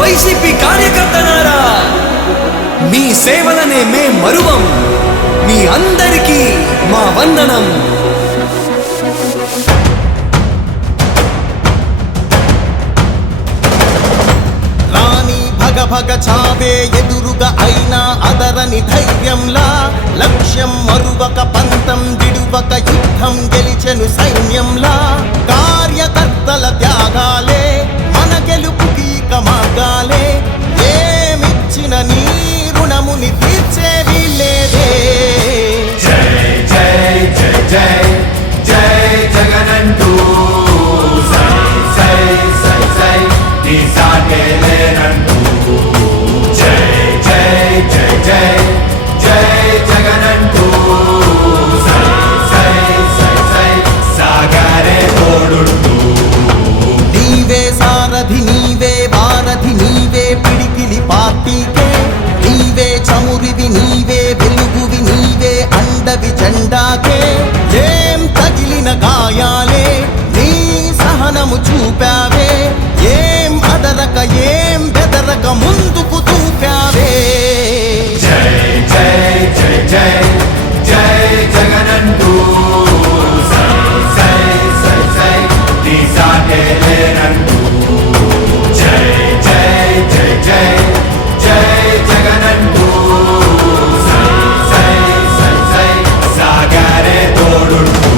YCP కార్యకర్తలారా, మీ సేవలనే మే మరువం. మీ అందరికీ మా వందనం. రాణి భగ భగ చావే ఎదురుగా అయినా అదరని ధైర్యంలా, లక్ష్యం మరువక పంతం విడువక యుద్ధం గెలిచెను సైన్యంలా. కార్యకర్తల త్యాగాలే మన గెలుపుకి మార్గాలే. ఏమిచ్చిన నీ రుణముని తీర్చేవి లేదే. జై జై జై జై జై జగనంటూ సై సై సై సై నీ సాటే లేనంటూ. జై జై జై జై జై జగనంటూ సై సై సై సై సాగరే తోడుంటూ. నీవే సారథి నీవే వారధి నీవే పిడికిలి పార్టీకే. నీవే చమురివి నీవే వెలుగువి నీవే అండవి జెండాకే. ఏం తగిలిన గాయాలే నీ సహనము చూపావే. ఏం అదరక ఏం బెదరక ముందుకు దూకావే. జై జై జై జై జై జగనంటూ సై సై సై సై నీ సాటే లేనంటూ. జై జై జై జై జై జగనంటూ సై సై సై సై సాగరే తోడుంటూ.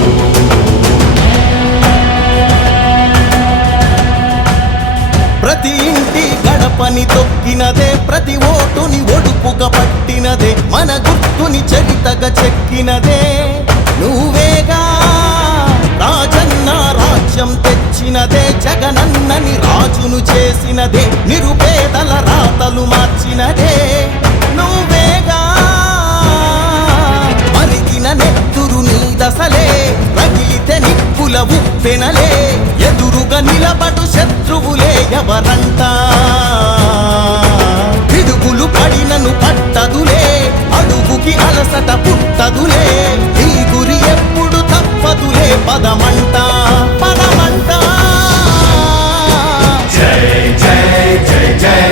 ప్రతి ఇంటి గడపని తొక్కినదే, ప్రతి ఓటుని ఒడుపుగా పట్టినదే, మన గుర్తుని చరితగా చెక్కినదే నువ్వేగా. రాజన్న రాజ్యం తెచ్చినదే, జగనన్నని రాజును చేసినదే, నిరుపేదల రాతలు మార్చినదే నువ్వేగా. మరిగిన నెత్తురు నీ దశలే, రగిలితే నిప్పుల ఉప్పెనలే. ఎదురుగా నిలబడు శత్రువులే ఎవరంట. పిడుగులు పడినను పట్టదులే, అడుగుకి అలసట పుట్టదులే. ఈ గురి ఎప్పుడు తప్పదులే, పదమంట పదమంట. జై జై జై జై